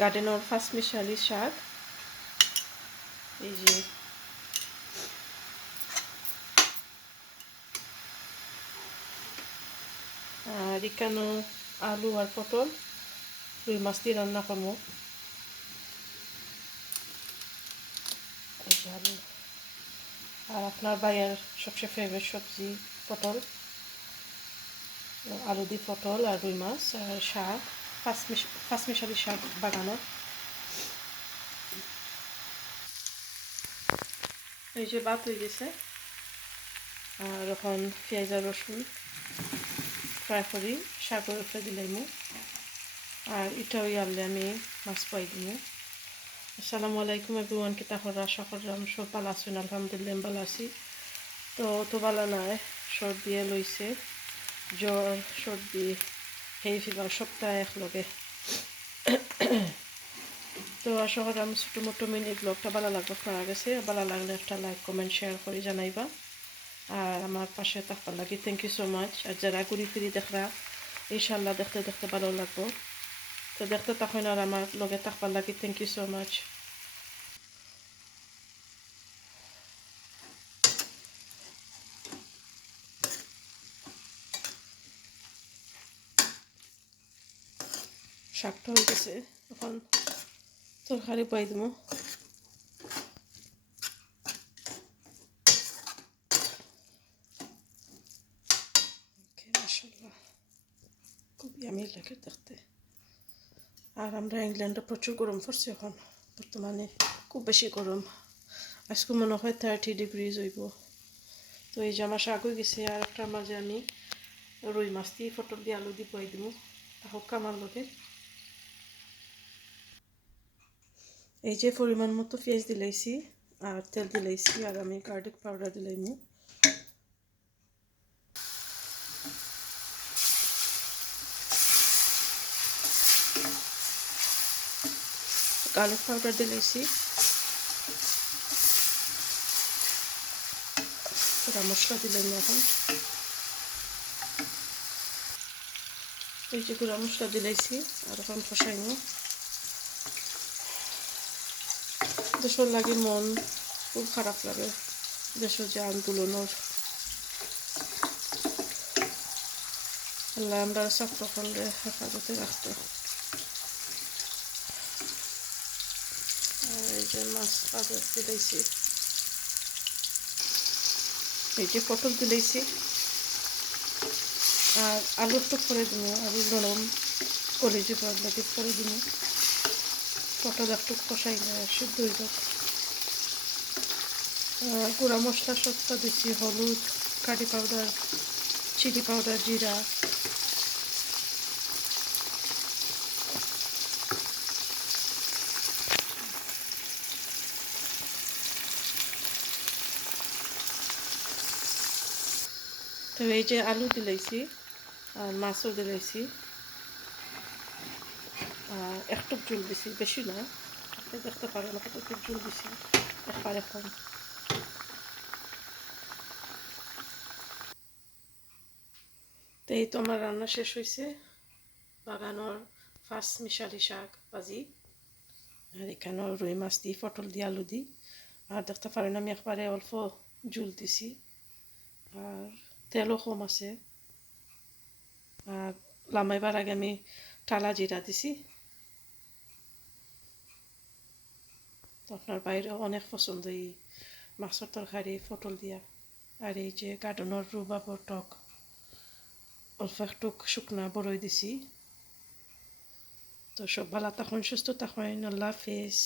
গার্ডেনের ফার্স্ট মিশালি শাক, এই যে আর এখানে আলু আর পটল রুই মাছ দিয়ে রান্না করবো। এই যে আলু আর আপনার ভাইয়ের সবচেয়ে ফেভারিট সবজি পটল, আলু দিয়ে পটল আর রুই মাছ আর শাক, ফার্স্ট মিশালি শাক বাগানো। এই যে ভাত হয়ে গেছে আর এখন পেঁয়াজ আর রসুন ফ্রাই করি শাকের উপরে দিলাম আর এটাও আনলে আমি মাছ পাই দিব। আসসালামু আলাইকুম এভরিওয়ান, কিতা করা আশা করলাম সব ভালো আছেন। আলহামদুলিল্লাহ ভালো আছি। তো ভালো নয়, সর্দি লইছে, জ্বর সর্দি সেই ফিভার সপ্তাহে একলগে। তো আশা করলাম ছোটো মোটো মিনি ব্লগটা ভালো লাগবে, আপনারা গেছে ভালো লাগলে একটা লাইক কমেন্ট শেয়ার করে জানাইবা আর আমার পাশে থাকবার লাগি থ্যাংক ইউ সো মাচ। আর যারা ঘুরি ফিরি দেখরা ইনশাল্লাহ দেখতে দেখতে ভালো লাগবো, তো দেখতে তখন আর আমার লগে থাকবার লাগি থ্যাংক ইউ সো মাচ। শাকটা হয়ে গেছে, এখন তরকারি পাই দেবো। মাশাআল্লাহ খুবই আমি লাগে দেখতে। আর আমরা ইংল্যান্ডে প্রচুর গরম পড়ছে এখন বর্তমানে, খুব বেশি গরম, আজকে মনে হয় 30 ডিগ্রিজ হইব। তো এই যে আমার শাক হয়ে গেছে আর একটা মাঝে আমি রুই মাছ দিয়ে পটল দিয়ে আলু দিয়ে পাই দিব হোক আমার লগে। এই যে পরিমাণ মতো পেঁয়াজ দিলাইছি আর তেল দিলাইছি আর আমি গার্লিক পাউডার দিলাইমু। গার্লিক পাউডার দিলাইছি, পুরা মশলা দিলাম এখন। এই যে গুঁড়া মশলা দিলাইছি আর এখন কষাইমু। দেশের লাগে মন খুব খারাপ লাগে, দেশের যে আন্দোলনের আল্লাহ আমরা ছাত্র করলে হেফাজতে রাখতো। এই যে মাছ পাঁচ দিলাইছি, এই যে পটল দিলাইছি আর আলু একটু পরে দিব, আলু নরম কলেজি পড়লে পরে দিব। পটল একটু কষাইলে সিদ্ধ হয়ে যাক। গুঁড়া মশলা সবটা দিচ্ছি, হলুদ, কারি পাউডার, চিলি পাউডার, জিরা। তো এই যে আলু দিলাইছি আর মাছও দিলাইছি আর একটু ঝোল দিছি, বেশি না, আপনি দেখতে পারেন একটু ঝোল দিছি একবার এখন। তো এই তো আমার রান্না শেষ হয়েছে, বাগানোর ফার্স্ট মিশালি শাক ভাজি আর এখানেও রুই মাছ দিই পটল দিয়ে আলু দিই আর দেখতে পারেন আমি একবারে অল্প ঝোল দিছি আর তেলও কম আছে। আর লামাইবার আগে আমি টালা জিরা দিছি, তো আপনার বাইরেও অনেক পছন্দ এই মাছের তরকারি পটল দিয়া। আর এই যে গার্ডেনের রুবাবর টক অল্প একটু শুকনা বড়ই দিছি। তো সব ভালো থাকুন, সুস্থ থাকুন, আল্লাহ হাফেজ।